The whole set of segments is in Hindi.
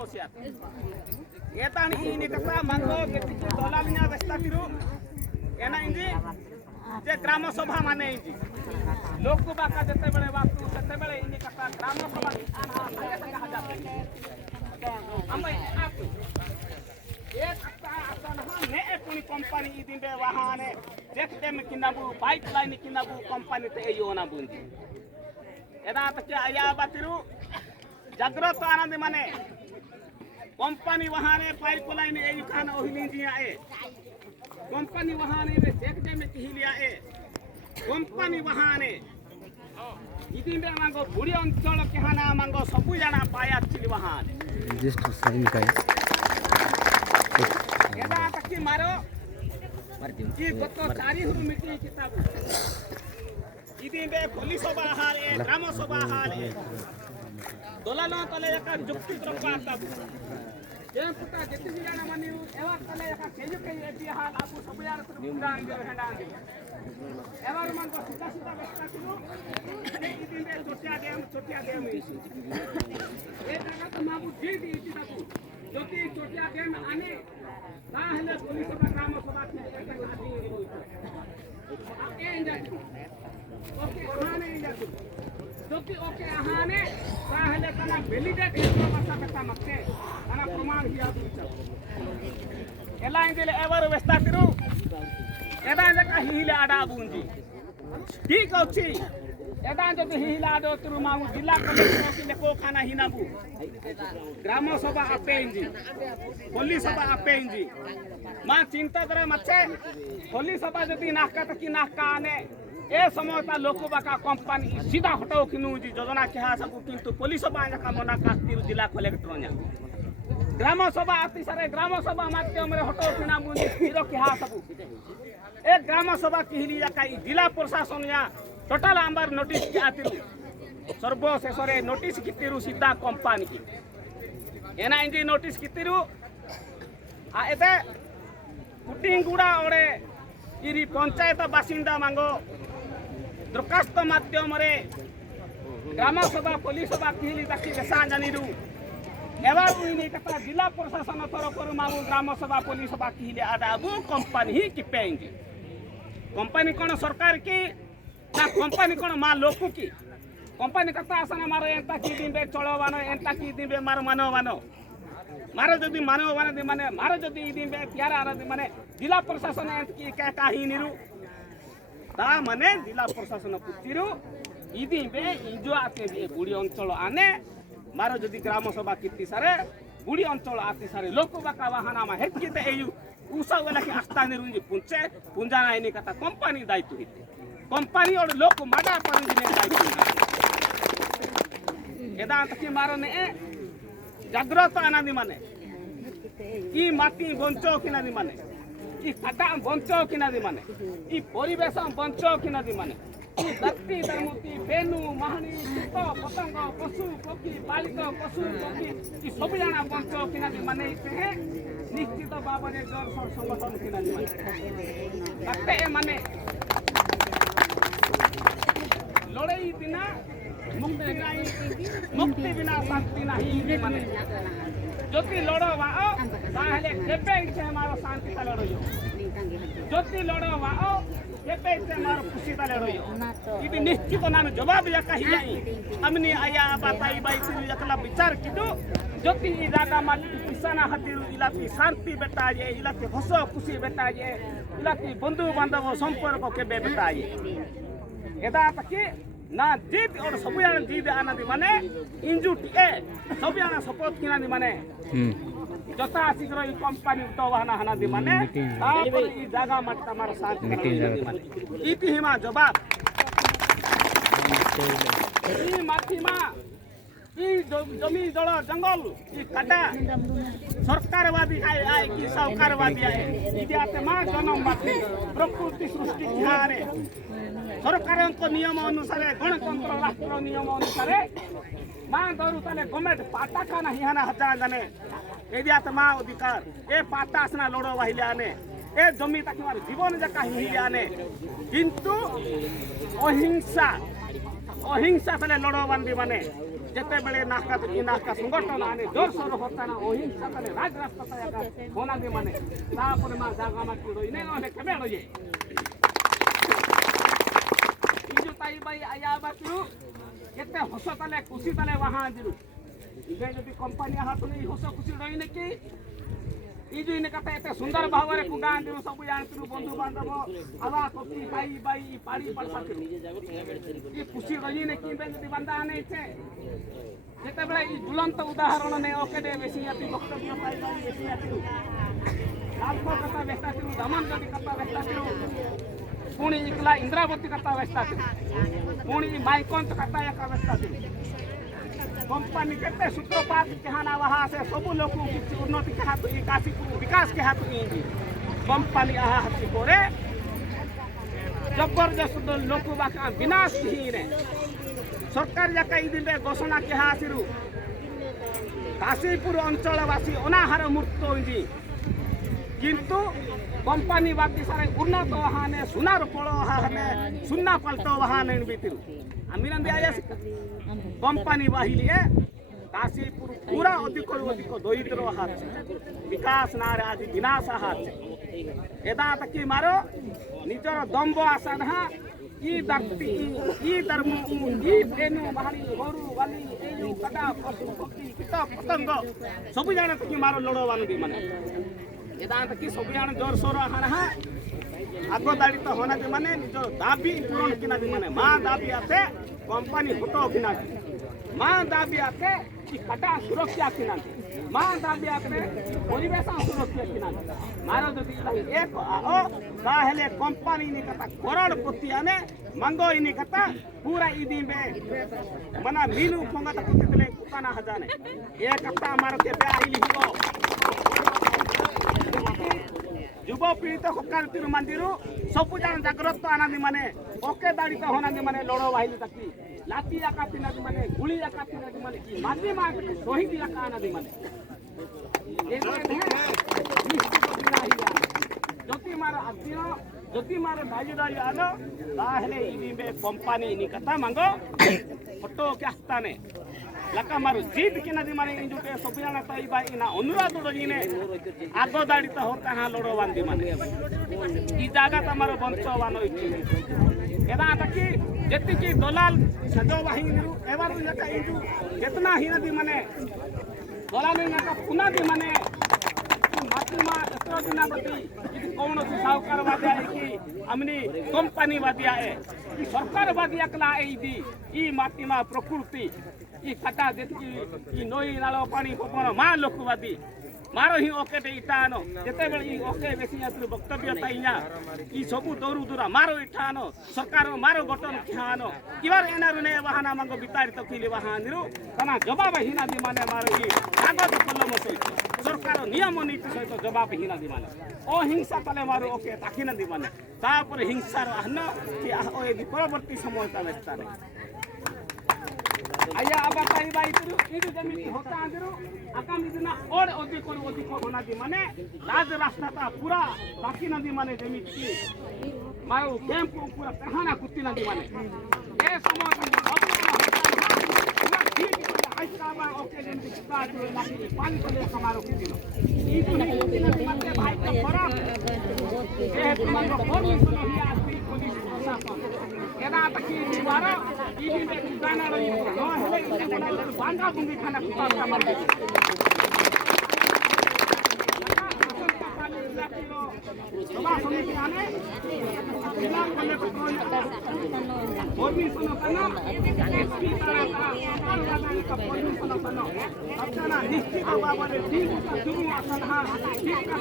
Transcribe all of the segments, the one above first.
मसिया एतानी इनी कथा मांगो केति दलालिया व्यस्तातिरु एना इंजी जे ग्राम सभा माने इंजी लोक बाका जते बेले बातु तते बेले इनी कथा ग्राम सभा आना कहा जाते हम आप एक कथा आसन ने पुनी कंपनी इदिन बे वाहने देखते में किनाबू पाइपलाइन किनाबू कंपनी ते योना बुंदी एदा तके आया बातिरु जागृत आनंद माने कंपनी वहाने पाइपलाइन ए खान ओहिनी जिया ए कंपनी वहाने रे देखते में किहिलिया ए कंपनी वहाने इदिन बे मांगो बुढ़ी अंचल केहाना मांगो सबु जाना पाया छिली वहाने जस्ट साइन काय एदा तके मारो कि गत 4 हुरु मीटिंग किताब इदिन बे पुलिस सभा हाले ग्राम सभा हाले दोलानो तले एक जुक्ति प्रकार जे पुटा जेति जाना मानी एवा तले एक केजु के एति हाल आपु सब यार तुरा अंगे हेडा अंगे एवा मन को सीधा सीधा व्यवस्था किनु इदिन बे छोटिया डेम इसी ए जगह तो माबू जे दी इति ताकू जोति छोटिया डेम आने ना हेले पुलिस सभा ग्राम सभा के एक आदि ए इंजा ओके आने इंजा जोकि ओके आहाने साहले तना वैलिडेट भाषा कथा मक्ते तना प्रमाण हिया दुचा एला इंदिले एवर वेस्तातिरु एदा जका हिले आडा बुंजी ठीक अछि एदा जति हिला आडो तिरु मामु जिला कलेक्टर की लेको खाना हिनाबु ग्राम सभा आपे इंजी पुलिस सभा आपे इंजी मा चिंता करे मच्छे पुलिस सभा जति नाका तकी नाका आने ए समयता लोक बाका कंपनी सीधा हटाओ किनु जी योजना के सब किंतु पुलिस सभा का मना कास्तिर जिला कलेक्टर न्या ग्राम सभा आती सारे ग्राम सभा माध्यम रे हटाओ किना मुंजी स्थिर के सब ए ग्राम सभा किहिली का जिला प्रशासन या टोटल आंबर नोटिस के आतिरु सर्वशेष रे नोटिस कितिरु सीधा कंपनी की एना इंजी नोटिस कितिरु आ एते कुटिंगुड़ा ओरे इरी पंचायत बासिंदा मांगो दरखास्त माध्यम रे ग्राम सभा पुलिस सभा किहिली ताकि बेसा जानिरु एवा उइनी कथा जिला प्रशासन तरफ मामु ग्राम सभा पुलिस सभा किहिली आदाबु कंपनी ही की पेंगी कंपनी कोन सरकार की ना कंपनी कोन मा लोक की कंपनी कथा आसन मारो एंता की दिन बे चळवानो एंता की दिन बे मारो मानो मारो जदी मानो माने मारो जदी दिन बे प्यारा आरदी माने जिला प्रशासन की काही निरु ता माने जिला प्रशासन पुतिरु इदी बे इजो आते बे बुढ़ी अंचल आने मारो जदी ग्राम सभा किति सारे बुढ़ी अंचल आते सारे लोक बाका वाहना मा हेत किते एयु उसा वाला की आस्था निरुंजी पुंचे पुंजाना इनी कथा कंपनी दायित्व हिते कंपनी और लोक माडा पर दायित्व एदा तकी मारो ने जागृत आनादी माने ई माटी बंचो किनादी माने ई खाटा बंचो किनादी माने ई परिवेश बंचो किनादी माने ई धरती धर्मती बेनु महानी कीट पतंग पशु पक्षी पालित पशु पक्षी ई सब जाना बंचो किनादी माने इते निश्चित भावने जन संगठन किनादी माने ताते माने लड़ाई बिना मुक्ति बिना शांति नहीं माने ज्योति लड़ो वाओ ताहले केबे इच्छे मारो शांति ता लड़ो ज्योति लड़ो वाओ केबे इच्छे मारो खुशी ता लड़ो इति निश्चित नाम जवाब या कहि जाई हमनी आया बताई बाई सिरि जकला विचार किदु ज्योति ई जागा माटी किसाना हतिरु इलाती शांति बेटा जे इलाती हस खुशी बेटा जे इलाती बंधु बांधव संपर्क केबे बेटा जे एदा तकी ना जीत और सब जाना जीत आना दी माने इंजुट ए सब जाना सपोर्ट किना दी माने जता शीघ्र ई कंपनी तो वाहना हना दी माने तापर ई जागा मत तमार साथ दी माने इति हिमा जवाब ई माथीमा ई जमी जल जंगल ई काटा सरकारवादी आए कि साहुकारवादी आए इति आते मा जन्म माथी प्रकृति सृष्टि ध्याने सरकार नियम अनुसार गणतंत्र राष्ट्र नियम अनुसार माँ दरु तले गवर्नमेंट पाटा का नहीं है ना हजार जाने यदि आत्मा अधिकार ए पाटा आसना लड़ो वाहिले आने ए जमी तक मार जीवन जका ही आने किंतु अहिंसा तले लड़ो बांधी माने जिते बड़े नाका संगठन आने जोर सोर होता ना अहिंसा तले राज रास्ता तक होना दे माने तापर मा जागा मा की रोई ने ओने केबे रोई इजु ताई बाई आया बाकु केते हस तले खुशी तले वहां दिरु इबे जदी कंपनी हाथ नहीं हस खुशी रोई ने की इजु इन कथा एते सुंदर भावरे कुगा दिरु सब जानतिरु बंधु बांधव आवा कपी ताई बाई पाड़ी पड़सा ये खुशी रोई ने की बे जदी बंदा आने छे जेते बेले ई दुलंत उदाहरण ने ओके बेसी आती वक्तव्य पाई बेसी आती लालको कथा बेस्तातिरु दमन गदी कथा बेस्तातिरु पुणी इकला इंद्रावती कथा बेस्तातिरु पुणी माइकोंत कथा या बेस्तातिरु कंपनी केते सूत्रपात केहाना वहा से सब लोक किछि उन्नति के हाथ ई काशीपुर विकास के हाथ ई कंपनी आहा हति करे जबरदस्त लोक बाका विनाश ही ने सरकार जाका ई दिन घोषणा के हासिरु काशीपुर अंचलवासी अनाहार मुक्त होई किंतु कंपनी बाती सारे उन्नत वहाने सुनार पड़ो हाने सुन्ना पलटो वहाने बितिरु आमिरन दे आया कंपनी वाहिलिए काशीपुर पूरा अधिक दरिद्र हाथ विकास नारे आज विनाश हाथ एदा तकी मारो निजर दम्ब आशा ना ई धरती ई धर्म ई बेनु बाहरी गोरु वाली एयु कटा पशु पक्षी कीट पतंग सब जाने तकी मारो लड़वान दी माने एदा तकी सब जाने जोर सोर हाना आगो दाड़ी तो होना दे माने निजर दाबी पूरण किना दी माने मां दाबी आते कंपनी हटो किना मां दाबी आते कि कटा सुरक्षा किना मां दाबी आते परिवेश सुरक्षा किना मारो जदी एक आओ ताहेले कंपनी नि कथा करोड़पति आने मंगो इनी कथा पूरा इदी में मना मीनू पंगत कुतिले कुताना हजाने एक कथा मारो के आइली हिगो युवा पीढ़ी तो हकार तिर मंदिरु सब जान जागृत आनंदी माने ओके दाड़ी तो होनांदी माने लड़ो वाहिली तकी लाती आकाती नदी माने गुली आकाती नदी माने की माटी मा शहीद आका नदी माने ज्योति मार आदिनो ज्योति मार भागीदारी आलो ताहले इनी में कंपनी इनी कथा मांगो फोटो के आस्ताने लका मारू जीत के नदी माने इंजुटे सोपियाना ताई बाई इना अनुराध डजीने आगो दाड़ी तो होता हां लड़ो बांदी माने ई जागा तमारो बंचवानो इछि एदा तकी जेति की दलाल सजो वाहिनी एबार लका इंजु कितना ही नदी माने दलाल लका पुना दी माने माटीमा एतो दिना बती कि कौन साहूकार वादिया कि हमनी कंपनी वादिया है कि सरकार वादिया कला ए दी ई माटीमा प्रकृति ई कटा देती ई नई नालो पानी पवन मा लोकवादी मारो ही ओके दे इटानो जेते बेले ई ओके बेसी यात्री वक्तव्य ताइया ई सबु दौरु दुरा मारो इठानो सरकार मारो बटन खानो किबार एनारु ने वाहना मंगो बितारी तो किले वाहानिरु तना जवाब हिना दि माने मारो ई कागज कलम सहित सरकार नियम नीति सहित जवाब हिना दि माने अहिंसा तले मारो ओके ताकिना दि माने तापर हिंसा रो हन कि ओ ए परवर्ती समय ताले आया अबाताई बाई तुरु इदु जमी होता आंदरु आगामी दिन और अधिक होना दी माने राज रास्ता ता पूरा बाकी नदी माने जमी की मारो कैंप पूरा कहाना कुत्ती नदी माने ए समय पूरा ठीक आइसाबा ओके दिन किता जो लागी पानी चले हमारो की दिन इदु नहीं नदी माने भाई का फरा ए तुम्हारो परमिशन ही आती पुलिस प्रशासन एदा तकी निवारा इदी में गाना रही नो हेले बांगा बुंगी खाना कुत्ता का मार दे सभा समिति आने जिला कलेक्टर परमिशन करना एसपी तरह का परमिशन करना अच्छा निश्चित बाबा ने ठीक का शुरू आसन हां ठीक का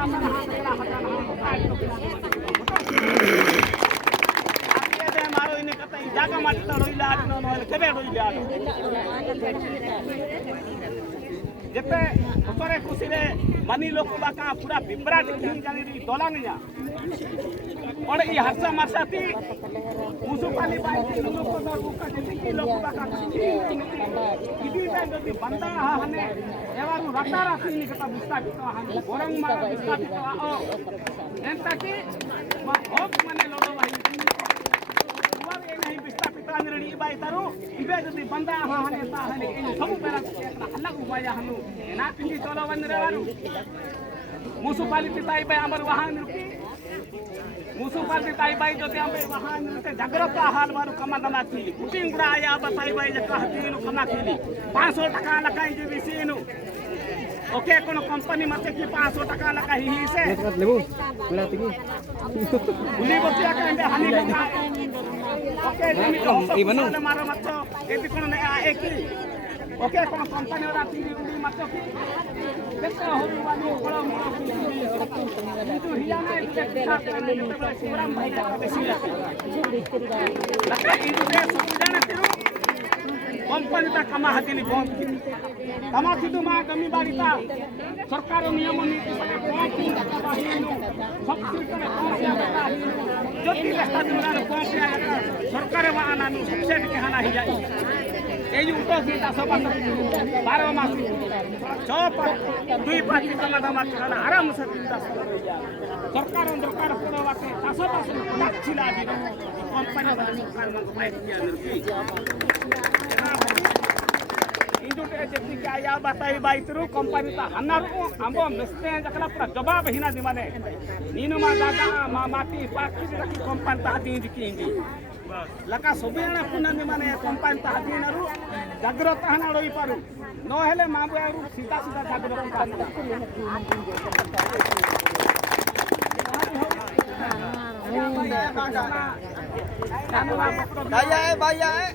आसन हां तेरा हटाना जागा माटी तो रोइला आनो नहले केबे रोइला जेते ओतरे खुशी रे मानी लोक बाका पूरा विभ्राट खिन जानी दी दोलांगिया और ई हरसा मारसाती मुसुपाली बाई लोक को बुका जेते की लोक बाका इदी बे जदी बंदा हने एवारु रटारा सिनी कता बुस्ता बितो हने गोरंग मारा बुस्ता बितो ओ एंता की मा होक माने लोडो भाई नहीं विस्थापित अंदर बाई तारू इबे जदी बंदा हाने ता हाने इन सब बेरा हल्ला उपाया हनु ना पिंगी चलो वंदरे वारू म्युनिसिपालिटी ताई बाई अमर वाहन म्युनिसिपालिटी ताई बाई जदी अमर वाहन ते जागृत हाल वारू कमा दमा की कुटिंग गुड़ा आया बताई बाई जे कहतीनु कमा की 500 टका लकाई जे बिसीनु ओके कोनो कंपनी मते की 500 टका लका ही से लेबू बोला तिकी बुली बसिया कहंदे हानि लगा ओके ई बनो मारो मतो एति कोनो ने आए की ओके कोनो कंपनी वाला तिरी बुली मतो की देखो होरी वाली बड़ा तू हिया ना शिवराम भाई का बेसी लका ई जे सुजाना तिरु कंपनी ता कमा हतिनी बंद की तमा सिधु मा कमी बाड़ीता सरकार नियम नीति सके कोन बाहिनु सब सिस्टम जति रास्ता दुना कोन से आया सरकार वाहना नु सब्सिडी के हना ही जाई ए जो उतो सीता सब 12 मास 2 पार्टी कमा दमा खाना आराम से चिंता सरकार दरकार पड़ो वाके 500 लाख चिला दी कंपनी वाला सरकार मन को पाई दिया नरकी जति के आया बताई बाई तरु कंपनी ता हनार आंबो मिस्ते जकला पूरा जवाब हिना दि माने नीनु मा दादा मा माटी पाकी रखी कंपनी ता दी दिकिंगी लका सोबेना पुना दि माने कंपनी ता दिनारु जागृत हना रोई पारु न हेले मा बुआरु सीधा सीधा जागृत भाई आए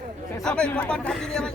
सब कंपनी खाती दिया भाई